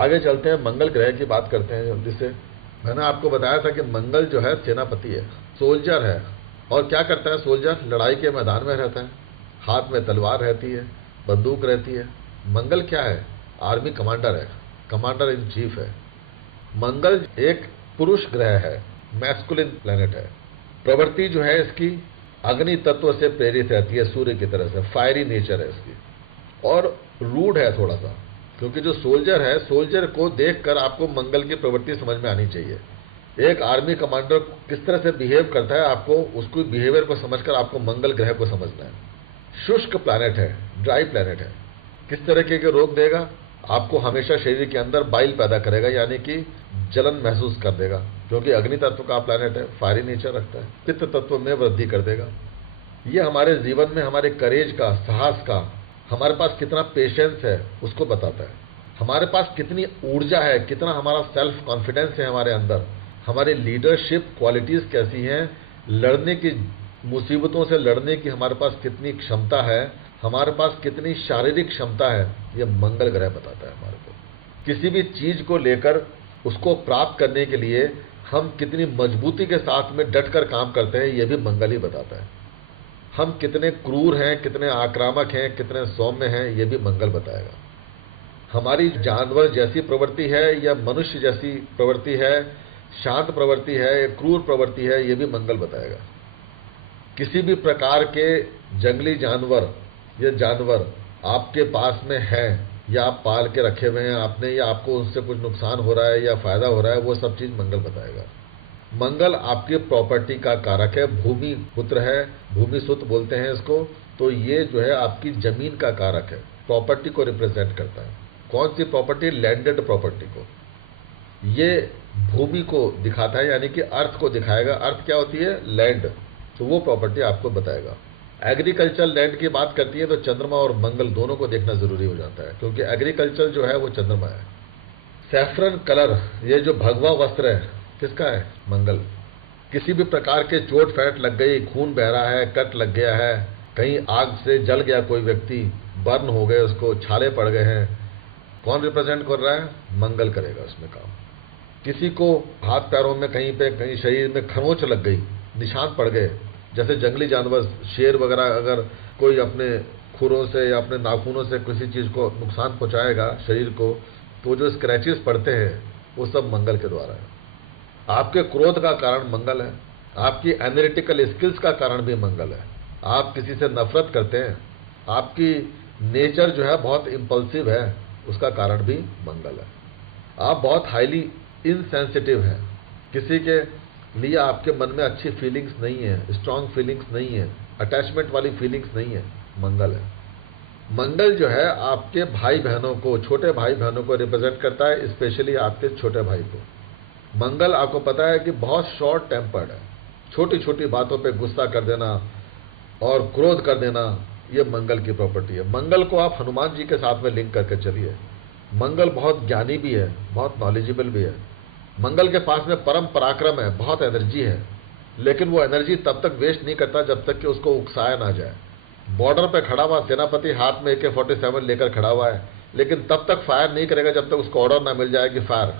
आगे चलते हैं, मंगल ग्रह की बात करते हैं जल्दी से। मैंने आपको बताया था कि मंगल जो है सेनापति है, सोल्जर है। और क्या करता है सोल्जर? लड़ाई के मैदान में रहता है, हाथ में तलवार रहती है, बंदूक रहती है। मंगल क्या है? आर्मी कमांडर है, कमांडर इन चीफ है। मंगल एक पुरुष ग्रह है, मैस्कुलिन प्लेनेट है। प्रवृत्ति जो है इसकी अग्नि तत्व से प्रेरित रहती है, सूर्य की तरह से, फायरी नेचर है इसकी। और रूड है थोड़ा सा, क्योंकि जो सोल्जर है, सोल्जर को देखकर आपको मंगल की प्रवृत्ति समझ में आनी चाहिए। एक आर्मी कमांडर किस तरह से बिहेव करता है, आपको उसको बिहेवियर को समझकर आपको मंगल ग्रह को समझना है। शुष्क प्लैनेट है, ड्राई प्लैनेट है। किस तरीके के रोग देगा? आपको हमेशा शरीर के अंदर बाइल पैदा करेगा, यानी कि जलन महसूस कर देगा, क्योंकि अग्नि तत्व का प्लैनेट है, फायरी नेचर रखता है। पित्त तत्व में वृद्धि कर देगा। ये हमारे जीवन में हमारे करेज का, साहस का, हमारे पास कितना पेशेंस है उसको बताता है। हमारे पास कितनी ऊर्जा है, कितना हमारा सेल्फ कॉन्फिडेंस है हमारे अंदर, हमारी लीडरशिप क्वालिटीज कैसी हैं, लड़ने की, मुसीबतों से लड़ने की हमारे पास कितनी क्षमता है, हमारे पास कितनी शारीरिक क्षमता है, ये मंगल ग्रह बताता है हमारे को। किसी भी चीज को लेकर उसको प्राप्त करने के लिए हम कितनी मजबूती के साथ में डटकर काम करते हैं, ये भी मंगल ही बताता है। हम कितने क्रूर हैं, कितने आक्रामक हैं, कितने सौम्य हैं, ये भी मंगल बताएगा। हमारी जानवर जैसी प्रवृत्ति है या मनुष्य जैसी प्रवृत्ति है, शांत प्रवृत्ति है या क्रूर प्रवृत्ति है, ये भी मंगल बताएगा। किसी भी प्रकार के जंगली जानवर या जानवर आपके पास में है, या आप पाल के रखे हुए हैं आपने, या आपको उससे कुछ नुकसान हो रहा है या फायदा हो रहा है, वो सब चीज मंगल बताएगा। मंगल आपकी प्रॉपर्टी का कारक है, भूमि पुत्र है, भूमि सुत बोलते हैं इसको। तो ये जो है आपकी जमीन का कारक है, प्रॉपर्टी को रिप्रेजेंट करता है। कौन सी प्रॉपर्टी? लैंडेड प्रॉपर्टी को। ये भूमि को दिखाता है, यानी कि अर्थ को दिखाएगा। अर्थ क्या होती है? लैंड। तो वो प्रॉपर्टी आपको बताएगा। एग्रीकल्चर लैंड की बात करती है तो चंद्रमा और मंगल दोनों को देखना जरूरी हो जाता है, क्योंकि एग्रीकल्चर जो है वो चंद्रमा है। सैफरन कलर, ये जो भगवा वस्त्र है, किसका है? मंगल। किसी भी प्रकार के चोट फैट लग गई, खून बह रहा है, कट लग गया है, कहीं आग से जल गया कोई व्यक्ति, बर्न हो गए, उसको छाले पड़ गए हैं, कौन रिप्रेजेंट कर रहा है? मंगल करेगा उसमें काम। किसी को हाथ पैरों में कहीं पे, कहीं शरीर में खरोंच लग गई, निशान पड़ गए, जैसे जंगली जानवर शेर वगैरह अगर कोई अपने खुरों से या अपने नाखूनों से किसी चीज को नुकसान पहुंचाएगा शरीर को, तो जो स्क्रैचेस पड़ते हैं वो सब मंगल के द्वारा है। आपके क्रोध का कारण मंगल है, आपकी एनालिटिकल स्किल्स का कारण भी मंगल है। आप किसी से नफरत करते हैं, आपकी नेचर जो है बहुत इंपल्सिव है, उसका कारण भी मंगल है। आप बहुत हाईली इनसेंसिटिव हैं, किसी के लिए आपके मन में अच्छी फीलिंग्स नहीं है, स्ट्रांग फीलिंग्स नहीं है, अटैचमेंट वाली फीलिंग्स नहीं है, मंगल है। मंगल जो है आपके भाई बहनों को, छोटे भाई बहनों को रिप्रेजेंट करता है, स्पेशली आपके छोटे भाई को। मंगल आपको पता है कि बहुत शॉर्ट टेम्पर्ड है, छोटी छोटी बातों पे गुस्सा कर देना और क्रोध कर देना, ये मंगल की प्रॉपर्टी है। मंगल को आप हनुमान जी के साथ में लिंक करके चलिए। मंगल बहुत ज्ञानी भी है, बहुत नॉलेजेबल भी है। मंगल के पास में परम पराक्रम है, बहुत एनर्जी है, लेकिन वो एनर्जी तब तक वेस्ट नहीं करता जब तक कि उसको उकसाया ना जाए। बॉर्डर पे खड़ा हुआ सेनापति हाथ में AK-47 लेकर खड़ा हुआ है, लेकिन तब तक फायर नहीं करेगा जब तक उसको ऑर्डर ना मिल जाए कि फायर।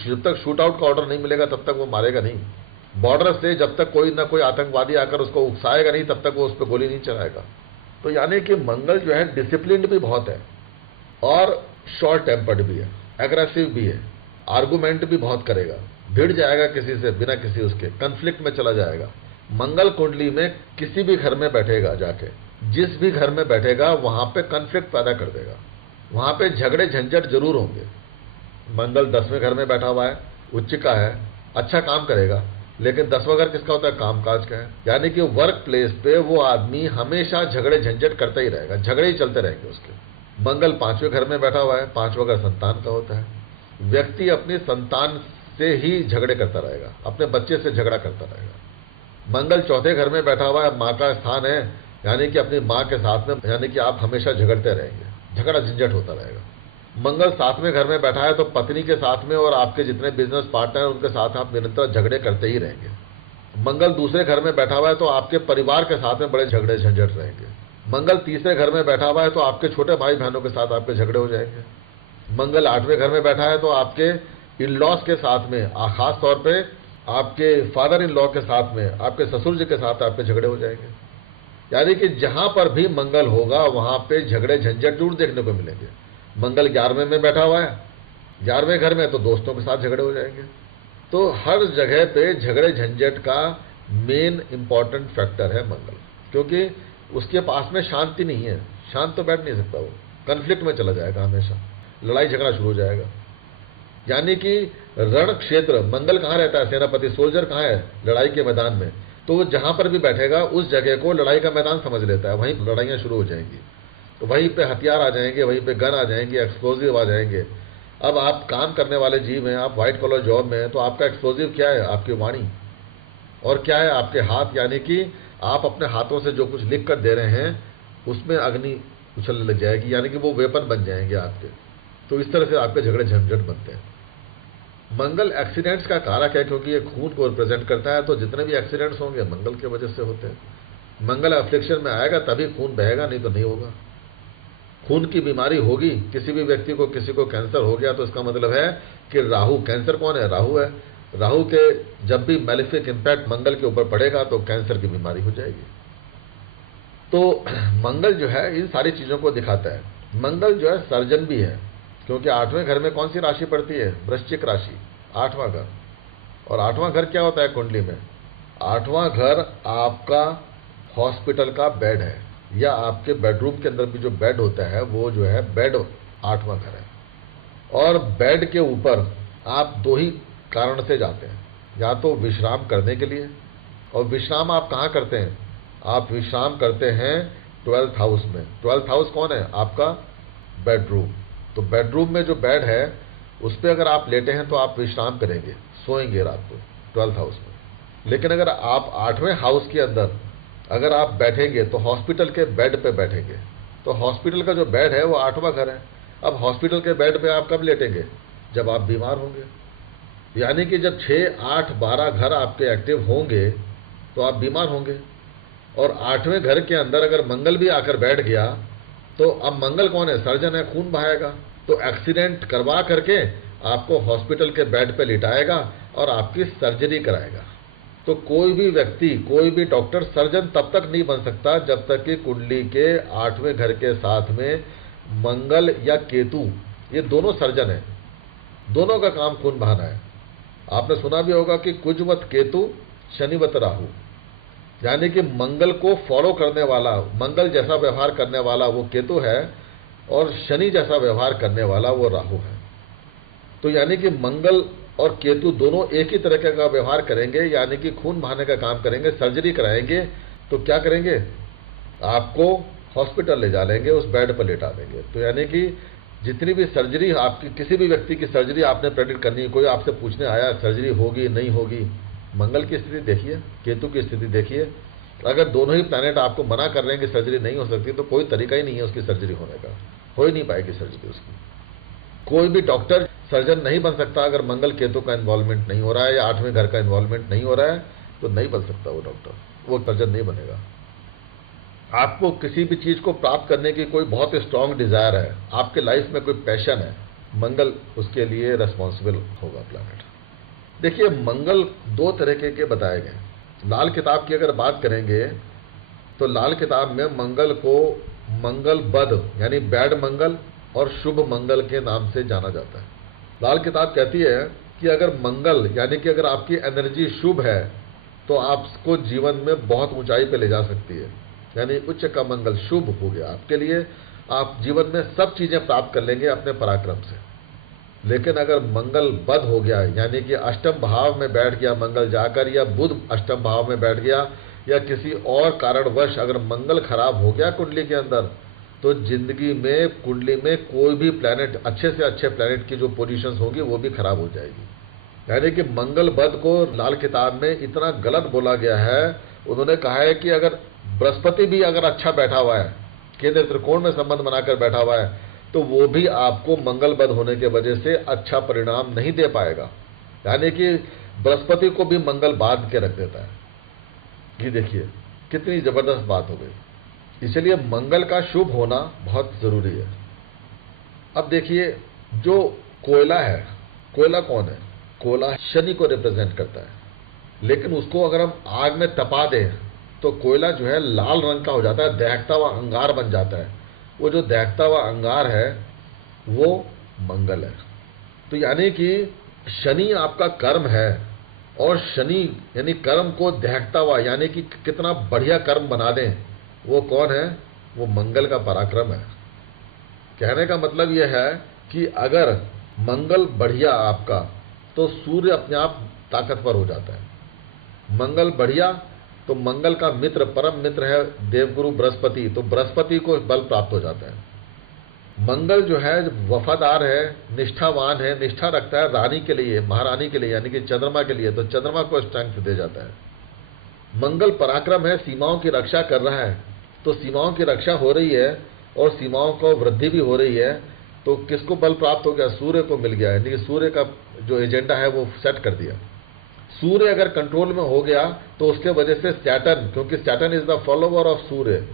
जब तक शूट आउट का ऑर्डर नहीं मिलेगा तब तक वो मारेगा नहीं। बॉर्डर से जब तक कोई ना कोई आतंकवादी आकर उसको उकसाएगा नहीं, तब तक वो उस पर गोली नहीं चलाएगा। तो यानी कि मंगल जो है डिसिप्लिन्ड भी बहुत है और शॉर्ट टेम्पर्ड भी है, एग्रेसिव भी है, आर्गुमेंट भी बहुत करेगा, भिड़ जाएगा किसी से बिना किसी उसके, कंफ्लिक्ट में चला जाएगा। मंगल कुंडली में किसी भी घर में बैठेगा, जाके जिस भी घर में बैठेगा वहां पे कंफ्लिक्ट पैदा कर देगा, वहां पे झगड़े झंझट जरूर होंगे। मंगल 10वें घर में बैठा हुआ है, उच्च का है, अच्छा काम करेगा, लेकिन 10वां घर किसका होता है? कामकाज का है। यानी कि वर्क प्लेस पे वो आदमी हमेशा झगड़े झंझट करता ही रहेगा, झगड़े ही चलते रहेंगे उसके। मंगल 5वें घर में बैठा हुआ है, 5वां घर संतान का होता है। व्यक्ति अपनी संतान से ही झगड़े करता रहेगा, अपने बच्चे से झगड़ा करता रहेगा। मंगल 4थे घर में बैठा हुआ है, माँ का स्थान है, यानी कि अपनी माँ के साथ में, यानी कि आप हमेशा झगड़ते रहेंगे, झगड़ा झंझट होता रहेगा। मंगल 7वें घर में बैठा है तो पत्नी के साथ में और आपके जितने बिजनेस पार्टनर हैं उनके साथ आप निरंतर झगड़े करते ही रहेंगे। मंगल दूसरे घर में बैठा हुआ है तो आपके परिवार के साथ में बड़े झगड़े झंझट रहेंगे। मंगल तीसरे घर में बैठा हुआ है तो आपके छोटे भाई बहनों के साथ आपके झगड़े हो जाएंगे। मंगल 8वें घर में बैठा है तो आपके इन लॉज के साथ में, खास तौर पे आपके फादर इन लॉ के साथ में, आपके ससुर जी के साथ आपके झगड़े हो जाएंगे। यानी कि जहां पर भी मंगल होगा वहां पे झगड़े झंझट जरूर देखने को मिलेंगे। मंगल 11वें में बैठा हुआ है, 11वें घर में, तो दोस्तों के साथ झगड़े हो जाएंगे। तो हर जगह पे झगड़े झंझट का मेन इंपॉर्टेंट फैक्टर है मंगल, क्योंकि उसके पास में शांति नहीं है, शांत तो बैठ नहीं सकता, वो कन्फ्लिक्ट में चला जाएगा, हमेशा लड़ाई झगड़ा शुरू हो जाएगा। यानी कि रण क्षेत्र, मंगल कहाँ रहता है, सेनापति सोल्जर कहाँ है, लड़ाई के मैदान में, तो वो जहां पर भी बैठेगा उस जगह को लड़ाई का मैदान समझ लेता है, वहीं लड़ाइयां शुरू हो जाएंगी, तो वहीं पे हथियार आ जाएंगे, वहीं पे गन आ जाएंगे, एक्सप्लोजिव आ जाएंगे। अब आप काम करने वाले जीव हैं, आप व्हाइट कॉलर जॉब में हैं, तो आपका एक्सप्लोजिव क्या है, आपकी वाणी, और क्या है आपके हाथ। यानी कि आप अपने हाथों से जो कुछ लिख कर दे रहे हैं उसमें अग्नि उछलने लग जाएगी, यानी कि वो वेपन बन जाएंगे आपके। तो इस तरह से आपके झगड़े झंझट बनते हैं। मंगल एक्सीडेंट्स का कारक है, क्योंकि ये खून को रिप्रेजेंट करता है, तो जितने भी एक्सीडेंट्स होंगे मंगल की वजह से होते हैं। मंगल अफ्लिक्शन में आएगा तभी खून बहेगा, नहीं तो नहीं होगा। खून की बीमारी होगी, किसी भी व्यक्ति को, किसी को कैंसर हो गया तो इसका मतलब है कि राहु, कैंसर कौन है, राहु है, राहु के जब भी मैलिफिक इंपैक्ट मंगल के ऊपर पड़ेगा तो कैंसर की बीमारी हो जाएगी। तो मंगल जो है इन सारी चीजों को दिखाता है। मंगल जो है सर्जन भी है, क्योंकि 8वें घर में कौन सी राशि पड़ती है, वृश्चिक राशि, 8वां घर। और 8वां घर क्या होता है कुंडली में, 8वां घर आपका हॉस्पिटल का बेड है, या आपके बेडरूम के अंदर भी जो बेड होता है वो जो है बेड 8वां घर है। और बेड के ऊपर आप दो ही कारण से जाते हैं, या तो विश्राम करने के लिए, और विश्राम आप कहाँ करते हैं, आप विश्राम करते हैं 12th हाउस में। 12th हाउस कौन है, आपका बेडरूम। तो बेडरूम में जो बेड है उस पर अगर आप लेटे हैं तो आप विश्राम करेंगे, सोएंगे रात को 12th हाउस में। लेकिन अगर आप 8वें हाउस के अंदर अगर आप बैठेंगे तो हॉस्पिटल के बेड पे बैठेंगे, तो हॉस्पिटल का जो बेड है वो 8वां घर है। अब हॉस्पिटल के बेड पे आप कब लेटेंगे, जब आप बीमार होंगे। यानी कि जब 6, 8, 12 घर आपके एक्टिव होंगे तो आप बीमार होंगे। और 8वें घर के अंदर अगर मंगल भी आकर बैठ गया तो अब मंगल कौन है, सर्जन है, खून बहाएगा, तो एक्सीडेंट करवा करके आपको हॉस्पिटल के बेड पे लिटाएगा और आपकी सर्जरी कराएगा। तो कोई भी व्यक्ति, कोई भी डॉक्टर सर्जन तब तक नहीं बन सकता जब तक कि कुंडली के 8वें घर के साथ में मंगल या केतु, ये दोनों सर्जन है, दोनों का काम खून बहाना है। आपने सुना भी होगा कि कुजवत केतु शनिवत राहु, यानी कि मंगल को फॉलो करने वाला, मंगल जैसा व्यवहार करने वाला वो केतु है, और शनि जैसा व्यवहार करने वाला वो राहु है। तो यानी कि मंगल और केतु दोनों एक ही तरह का व्यवहार करेंगे, यानी कि खून बहाने का काम करेंगे, सर्जरी कराएंगे। तो क्या करेंगे, आपको हॉस्पिटल ले जा लेंगे, उस बेड पर लेटा देंगे। तो यानी कि जितनी भी सर्जरी आपकी, किसी भी व्यक्ति की सर्जरी आपने प्रेडिक्ट करनी है, कोई आपसे पूछने आया सर्जरी होगी नहीं होगी, मंगल की स्थिति देखिए, केतु की स्थिति देखिए। अगर दोनों ही प्लैनेट आपको मना कर रहे हैं कि सर्जरी नहीं हो सकती, तो कोई तरीका ही नहीं है उसकी सर्जरी होने का, हो ही नहीं पाएगी सर्जरी उसकी। कोई भी डॉक्टर सर्जन नहीं बन सकता अगर मंगल केतु का इन्वॉल्वमेंट नहीं हो रहा है, या 8वें घर का इन्वॉल्वमेंट नहीं हो रहा है, तो नहीं बन सकता वो डॉक्टर, वो सर्जन नहीं बनेगा। आपको किसी भी चीज को प्राप्त करने की कोई बहुत स्ट्रांग डिजायर है, आपके लाइफ में कोई पैशन है, मंगल उसके लिए रेस्पॉन्सिबल होगा प्लैनेट। देखिए मंगल दो तरीके के बताए गए। लाल किताब की अगर बात करेंगे तो लाल किताब में मंगल को मंगल बद, यानी बैड मंगल और शुभ मंगल के नाम से जाना जाता है। लाल किताब कहती है कि अगर मंगल, यानी कि अगर आपकी एनर्जी शुभ है तो आपको जीवन में बहुत ऊंचाई पे ले जा सकती है, यानी उच्च का मंगल शुभ हो गया आपके लिए, आप जीवन में सब चीजें प्राप्त कर लेंगे अपने पराक्रम से। लेकिन अगर मंगल बद हो गया, यानी कि अष्टम भाव में बैठ गया मंगल जाकर, या बुध अष्टम भाव में बैठ गया, या किसी और कारणवश अगर मंगल खराब हो गया कुंडली के अंदर, तो जिंदगी में कुंडली में कोई भी प्लैनेट, अच्छे से अच्छे प्लैनेट की जो पोजीशंस होंगी वो भी खराब हो जाएगी। यानी कि मंगल बद को लाल किताब में इतना गलत बोला गया है, उन्होंने कहा है कि अगर बृहस्पति भी अगर अच्छा बैठा हुआ है, केंद्र त्रिकोण में संबंध बनाकर बैठा हुआ है, तो वो भी आपको मंगल बद होने के वजह से अच्छा परिणाम नहीं दे पाएगा। यानी कि बृहस्पति को भी मंगल बांध के रख देता है। ये देखिए कितनी जबरदस्त बात हो गई। इसलिए मंगल का शुभ होना बहुत जरूरी है। अब देखिए जो कोयला है, कोयला कौन है? कोयला शनि को रिप्रेजेंट करता है, लेकिन उसको अगर हम आग में तपा दें तो कोयला जो है लाल रंग का हो जाता है, दहकता हुआ अंगार बन जाता है। वो जो दहकता हुआ अंगार है वो मंगल है। तो यानी कि शनि आपका कर्म है, और शनि यानी कर्म को दहकता हुआ, यानी कि कितना बढ़िया कर्म बना दें, वो कौन है? वो मंगल का पराक्रम है। कहने का मतलब यह है कि अगर मंगल बढ़िया आपका, तो सूर्य अपने आप ताकतवर हो जाता है। मंगल बढ़िया तो मंगल का मित्र, परम मित्र है देवगुरु बृहस्पति, तो बृहस्पति को बल प्राप्त हो जाता है। मंगल जो है वफादार है, निष्ठावान है, निष्ठा रखता है रानी के लिए, महारानी के लिए, यानी कि चंद्रमा के लिए, तो चंद्रमा को स्ट्रेंथ दे जाता है। मंगल पराक्रम है, सीमाओं की रक्षा कर रहा है, तो सीमाओं की रक्षा हो रही है और सीमाओं को वृद्धि भी हो रही है। तो किसको बल प्राप्त हो गया? सूर्य को मिल गया, यानी कि सूर्य का जो एजेंडा है वो सेट कर दिया। सूर्य अगर कंट्रोल में हो गया तो उसके वजह से सैटर्न, क्योंकि Saturn is the follower of सूर्य,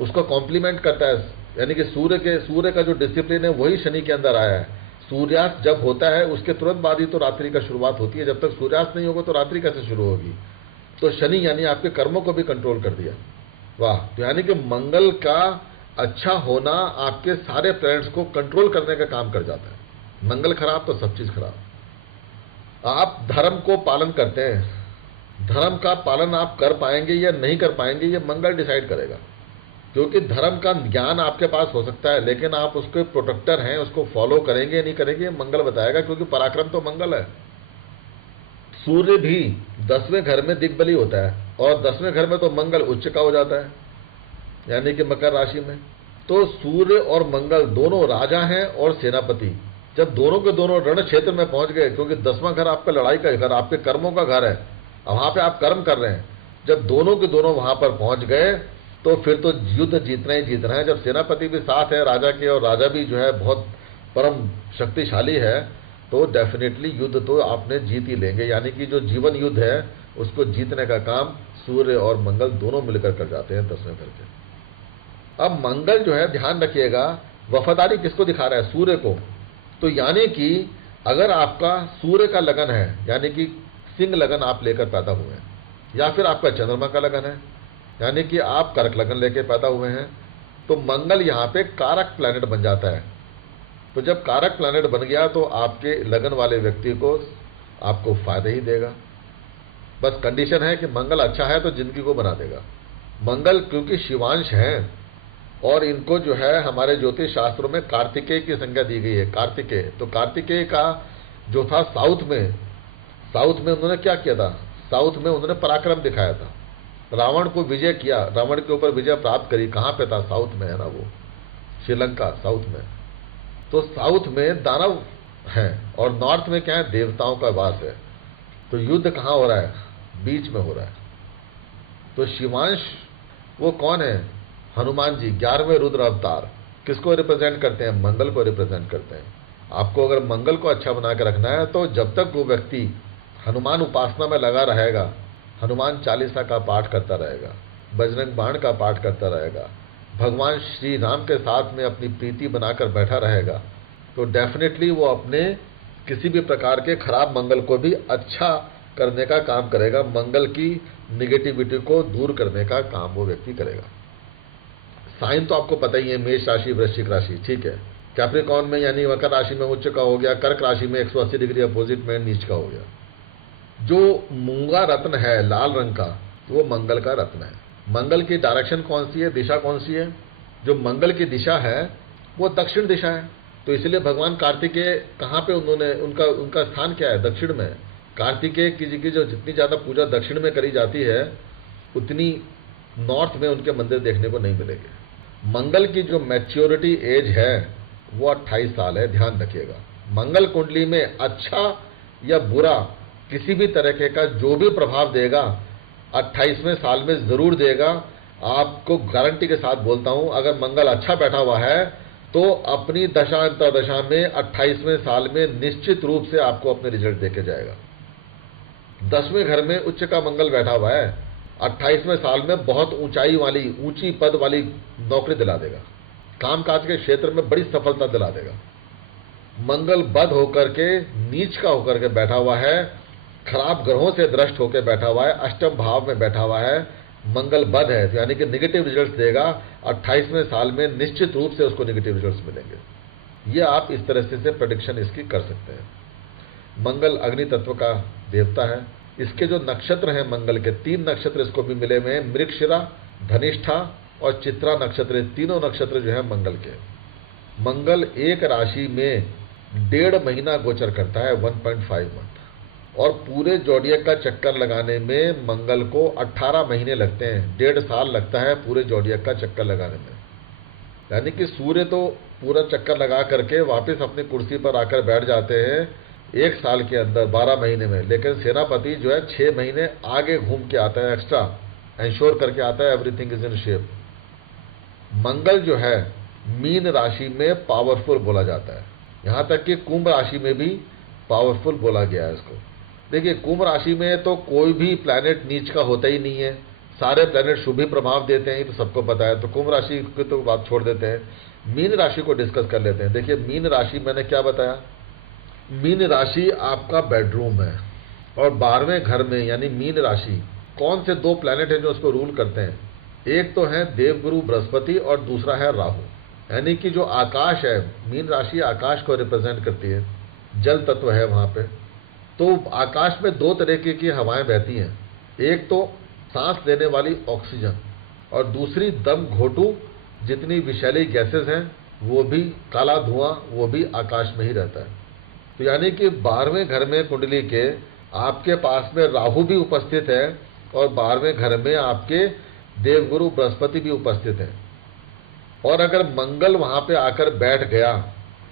उसको कॉम्प्लीमेंट करता है, यानी कि सूर्य का जो डिसिप्लिन है वही शनि के अंदर आया है। सूर्यास्त जब होता है उसके तुरंत बाद ही तो रात्रि का शुरुआत होती है, जब तक सूर्यास्त नहीं होगा तो रात्रि कैसे शुरू होगी? तो शनि यानी आपके कर्मों को भी कंट्रोल कर दिया। वाह! तो यानी कि मंगल का अच्छा होना आपके सारे प्लैनेट्स को कंट्रोल करने का काम कर जाता है। मंगल खराब तो सब चीज खराब। आप धर्म को पालन करते हैं, धर्म का पालन आप कर पाएंगे या नहीं कर पाएंगे ये मंगल डिसाइड करेगा, क्योंकि धर्म का ज्ञान आपके पास हो सकता है, लेकिन आप उसके प्रोटेक्टर हैं, उसको फॉलो करेंगे नहीं करेंगे मंगल बताएगा, क्योंकि पराक्रम तो मंगल है। सूर्य भी 10वें घर में दिग्बली होता है, और 10वें घर में तो मंगल उच्च का हो जाता है, यानी कि मकर राशि में। तो सूर्य और मंगल दोनों राजा हैं और सेनापति। जब दोनों के दोनों रण क्षेत्र में पहुंच गए, क्योंकि 10वां घर आपका लड़ाई का घर, आपके कर्मों का घर है, वहां पे आप कर्म कर रहे हैं, जब दोनों के दोनों वहां पर पहुंच गए तो फिर तो युद्ध जीतना ही जीतना है। जब सेनापति भी साथ है राजा के, और राजा भी जो है बहुत परम शक्तिशाली है, तो डेफिनेटली युद्ध तो आपने जीत ही लेंगे। यानी कि जो जीवन युद्ध है उसको जीतने का काम सूर्य और मंगल दोनों मिलकर कर जाते हैं 10वें घर के। अब मंगल जो है, ध्यान रखिएगा, वफादारी किसको दिखा रहा है? सूर्य को। तो यानी कि अगर आपका सूर्य का लगन है, यानी कि सिंह लगन आप लेकर पैदा हुए हैं, या फिर आपका चंद्रमा का लगन है, यानी कि आप कर्क लगन लेके पैदा हुए हैं, तो मंगल यहाँ पे कारक प्लैनेट बन जाता है। तो जब कारक प्लैनेट बन गया तो आपके लगन वाले व्यक्ति को आपको फायदे ही देगा। बस कंडीशन है कि मंगल अच्छा है तो जिंदगी को बना देगा। मंगल क्योंकि शिवांश हैं, और इनको जो है हमारे ज्योतिष शास्त्रों में कार्तिकेय की संज्ञा दी गई है। कार्तिकेय, तो कार्तिकेय का जो था साउथ में उन्होंने क्या किया था? साउथ में उन्होंने पराक्रम दिखाया था, रावण को विजय किया, रावण के ऊपर विजय प्राप्त करी। कहां पे था? साउथ में है ना, वो श्रीलंका, साउथ में। तो साउथ में दानव है और नॉर्थ में क्या है? देवताओं का वास है। तो युद्ध कहां हो रहा है? बीच में हो रहा है। तो शिवांश वो कौन है? हनुमान जी, 11वें रुद्र अवतार। किसको रिप्रेजेंट करते हैं? मंगल को रिप्रेजेंट करते हैं। आपको अगर मंगल को अच्छा बना के रखना है तो जब तक वो व्यक्ति हनुमान उपासना में लगा रहेगा, हनुमान चालीसा का पाठ करता रहेगा, बजरंग बाण का पाठ करता रहेगा, भगवान श्री राम के साथ में अपनी प्रीति बनाकर बैठा रहेगा, तो डेफिनेटली वो अपने किसी भी प्रकार के खराब मंगल को भी अच्छा करने का काम करेगा। मंगल की निगेटिविटी को दूर करने का काम वो व्यक्ति करेगा। साइन तो आपको पता ही है, मेष राशि, वृश्चिक राशि, ठीक है। कैप्रिकॉर्न में यानी मकर राशि में उच्च का हो गया, कर्क राशि में 180 डिग्री अपोजिट में नीच का हो गया। जो मूंगा रत्न है लाल रंग का, वो मंगल का रत्न है। मंगल की डायरेक्शन कौन सी है? दिशा कौन सी है? जो मंगल की दिशा है वो दक्षिण दिशा है। तो इसलिए भगवान कार्तिकेय कहाँ पे उन्होंने उनका स्थान क्या है? दक्षिण में। कार्तिकेय जी की जो जितनी ज्यादा पूजा दक्षिण में करी जाती है, उतनी नॉर्थ में उनके मंदिर देखने को नहीं मिलेंगे। मंगल की जो मैच्योरिटी एज है वो 28 साल है, ध्यान रखिएगा। मंगल कुंडली में अच्छा या बुरा किसी भी तरीके का जो भी प्रभाव देगा 28वें साल में जरूर देगा। आपको गारंटी के साथ बोलता हूं, अगर मंगल अच्छा बैठा हुआ है तो अपनी दशा अंतरदशा में 28वें साल में निश्चित रूप से आपको अपने रिजल्ट देके जाएगा। 10वें घर में उच्च का मंगल बैठा हुआ है, 28वें साल में बहुत ऊंचाई वाली, ऊंची पद वाली नौकरी दिला देगा, कामकाज के क्षेत्र में बड़ी सफलता दिला देगा। मंगल बद होकर के, नीच का होकर के बैठा हुआ है, खराब ग्रहों से दृष्ट होकर बैठा हुआ है, अष्टम भाव में बैठा हुआ है, मंगल बद है, तो यानी कि नेगेटिव रिजल्ट्स देगा। 28वें साल में निश्चित रूप से उसको नेगेटिव रिजल्ट्स मिलेंगे। ये आप इस तरह से प्रेडिक्शन इसकी कर सकते हैं। मंगल अग्नि तत्व का देवता है। इसके जो नक्षत्र हैं मंगल के, 3 नक्षत्र इसको भी मिले हुए हैं, मृगशिरा, धनिष्ठा और चित्रा नक्षत्र। तीनों नक्षत्र जो है मंगल के। मंगल एक राशि में 1.5 महीना गोचर करता है, 1.5 मंथ, और पूरे जोडियक का चक्कर लगाने में मंगल को 18 महीने लगते हैं। 1.5 साल लगता है पूरे जोडियक का चक्कर लगाने में। यानी कि सूर्य तो पूरा चक्कर लगा करके वापस अपनी कुर्सी पर आकर बैठ जाते हैं 1 साल के अंदर, 12 महीने में, लेकिन सेनापति जो है 6 महीने आगे घूम के आता है, एक्स्ट्रा इंश्योर करके आता है, एवरीथिंग इज इन शेप। मंगल जो है मीन राशि में पावरफुल बोला जाता है, यहां तक कि कुंभ राशि में भी पावरफुल बोला गया है इसको। देखिए, कुंभ राशि में तो कोई भी प्लैनेट नीच का होता ही नहीं है, सारे प्लैनेट शुभ ही प्रभाव देते हैं, ये तो सबको पता है। तो कुंभ राशि की तो बात छोड़ देते हैं, मीन राशि को डिस्कस कर लेते हैं। देखिए, मीन राशि मैंने क्या बताया, मीन राशि आपका बेडरूम है, और 12वें घर में यानी मीन राशि, कौन से 2 प्लैनेट हैं जो उसको रूल करते हैं? एक तो है देवगुरु बृहस्पति और दूसरा है राहु। यानी कि जो आकाश है, मीन राशि आकाश को रिप्रेजेंट करती है, जल तत्व है वहां पे। तो आकाश में 2 तरीके की हवाएं बहती हैं, एक तो सांस लेने वाली ऑक्सीजन, और दूसरी दम घोटू जितनी विषैली गैसेस हैं, वो भी काला धुआं, वो भी आकाश में ही रहता है। तो यानी कि 12वें घर में कुंडली के आपके पास में राहु भी उपस्थित है, और 12वें घर में आपके देवगुरु बृहस्पति भी उपस्थित है। और अगर मंगल वहां पे आकर बैठ गया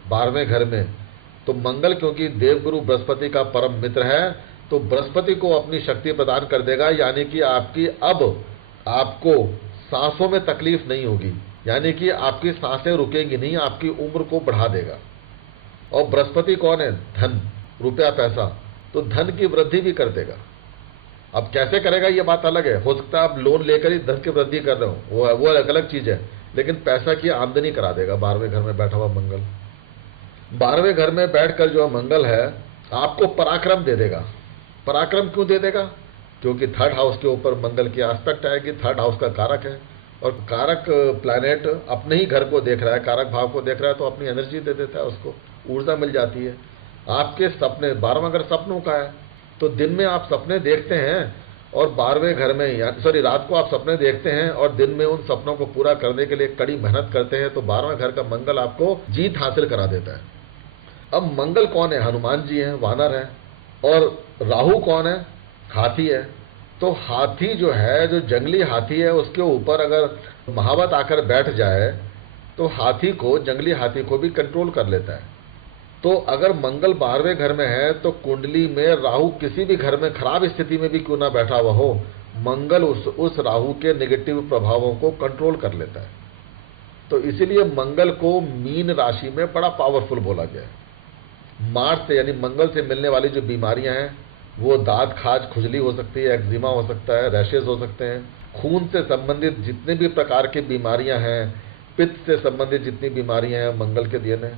12वें घर में, तो मंगल क्योंकि देवगुरु बृहस्पति का परम मित्र है, तो बृहस्पति को अपनी शक्ति प्रदान कर देगा। यानी कि अब आपको सांसों में तकलीफ नहीं होगी, यानी कि आपकी सांसें रुकेंगी नहीं, आपकी उम्र को बढ़ा देगा। और बृहस्पति कौन है? धन, रुपया, पैसा, तो धन की वृद्धि भी कर देगा। अब कैसे करेगा ये बात अलग है, हो सकता है आप लोन लेकर ही धन की वृद्धि कर रहे हो, वो अलग चीज है, लेकिन पैसा की आमदनी करा देगा 12वें घर में बैठा हुआ मंगल। 12वें घर में बैठकर जो मंगल है आपको पराक्रम दे देगा। पराक्रम क्यों दे देगा? क्योंकि 3rd हाउस के ऊपर मंगल की एस्पेक्ट है कि 3rd हाउस का कारक है, और कारक प्लैनेट अपने ही घर को देख रहा है, कारक भाव को देख रहा है, तो अपनी एनर्जी दे देता है, उसको ऊर्जा मिल जाती है। आपके सपने, 12वां घर सपनों का है, तो दिन में आप सपने देखते हैं, और 12वें घर में रात को आप सपने देखते हैं और दिन में उन सपनों को पूरा करने के लिए कड़ी मेहनत करते हैं, तो 12वां घर का मंगल आपको जीत हासिल करा देता है। अब मंगल कौन है? हनुमान जी हैं, वानर है। और राहु कौन है? हाथी है। तो हाथी जो है, जो जंगली हाथी है, उसके ऊपर अगर महावत आकर बैठ जाए तो हाथी को, जंगली हाथी को भी कंट्रोल कर लेता है। तो अगर मंगल 12वें घर में है, तो कुंडली में राहु किसी भी घर में खराब स्थिति में भी क्यों ना बैठा हुआ हो, मंगल उस राहु के नेगेटिव प्रभावों को कंट्रोल कर लेता है। तो इसीलिए मंगल को मीन राशि में बड़ा पावरफुल बोला गया है। मार्स से यानी मंगल से मिलने वाली जो बीमारियां हैं, वो दांत खाज, खुजली हो सकती है, एक्जिमा हो सकता है, रैशेज हो सकते हैं, खून से संबंधित जितने भी प्रकार की बीमारियां हैं, पित्त से संबंधित जितनी बीमारियां हैं, मंगल के दिन है।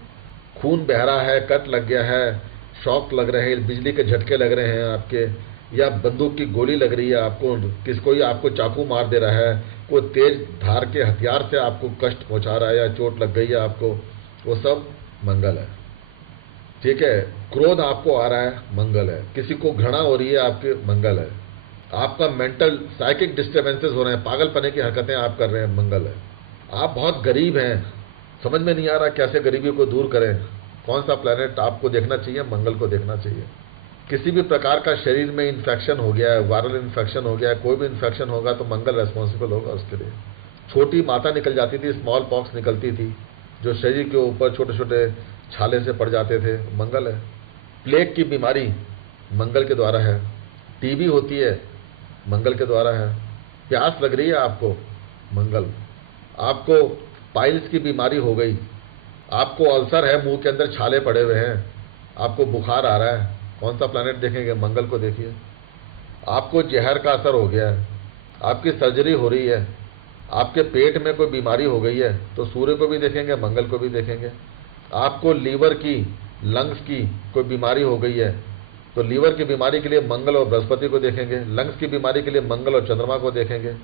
खून बह रहा है, कट लग गया है, शॉक लग रहे हैं, बिजली के झटके लग रहे हैं आपके, या बंदूक की गोली लग रही है आपको, कोई आपको चाकू मार दे रहा है, कोई तेज धार के हथियार से आपको कष्ट पहुंचा रहा है, या चोट लग गई है आपको, वो सब मंगल है। ठीक है, क्रोध आपको आ रहा है, मंगल है। किसी को घृणा हो रही है, आपके मंगल है। आपका मेंटल साइकिक डिस्टर्बेंसेस हो रहे हैं, पागलपने की हरकतें आप कर रहे हैं, मंगल है। आप बहुत गरीब हैं, समझ में नहीं आ रहा कैसे गरीबी को दूर करें, कौन सा प्लैनेट आपको देखना चाहिए? मंगल को देखना चाहिए। किसी भी प्रकार का शरीर में इन्फेक्शन हो गया है, वायरल इन्फेक्शन हो गया है, कोई भी इन्फेक्शन होगा तो मंगल रेस्पॉन्सिबल होगा उसके लिए। छोटी माता निकल जाती थी, स्मॉल पॉक्स निकलती थी, जो शरीर के ऊपर छोटे छोटे छाले से पड़ जाते थे, मंगल है। प्लेग की बीमारी मंगल के द्वारा है। टीबी होती है, मंगल के द्वारा है। प्यास लग रही है आपको, मंगल। आपको पाइल्स की बीमारी हो गई, आपको अल्सर है, मुंह के अंदर छाले पड़े हुए हैं, आपको बुखार आ रहा है, कौन सा प्लैनेट देखेंगे? मंगल को देखिए। आपको जहर का असर हो गया है, आपकी सर्जरी हो रही है, आपके पेट में कोई बीमारी हो गई है, तो सूर्य को भी देखेंगे, मंगल को भी देखेंगे। आपको लीवर की लंग्स की कोई बीमारी हो गई है तो लीवर की बीमारी के लिए मंगल और बृहस्पति को देखेंगे, लंग्स की बीमारी के लिए मंगल और चंद्रमा को देखेंगे।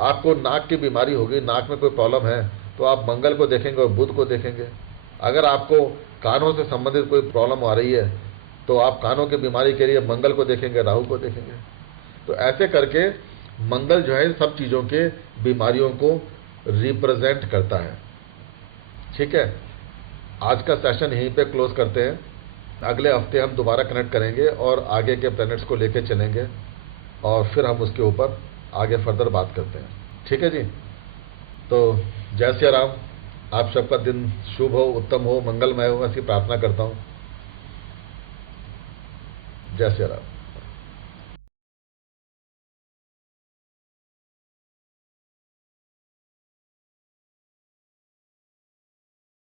आपको नाक की बीमारी होगी, नाक में कोई प्रॉब्लम है तो आप मंगल को देखेंगे और बुध को देखेंगे। अगर आपको कानों से संबंधित कोई प्रॉब्लम आ रही है तो आप कानों की बीमारी के लिए मंगल को देखेंगे, राहु को देखेंगे। तो ऐसे करके मंगल जो है इन सब चीज़ों के बीमारियों को रिप्रेजेंट करता है। ठीक है, आज का सेशन यहीं पे क्लोज करते हैं। अगले हफ्ते हम दोबारा कनेक्ट करेंगे और आगे के प्लैनेट्स को लेके चलेंगे और फिर हम उसके ऊपर आगे फर्दर बात करते हैं। ठीक है जी, तो जय सिया राम। आप सबका दिन शुभ हो, उत्तम हो, मंगलमय हो, ऐसी प्रार्थना करता हूँ। जय सिया राम।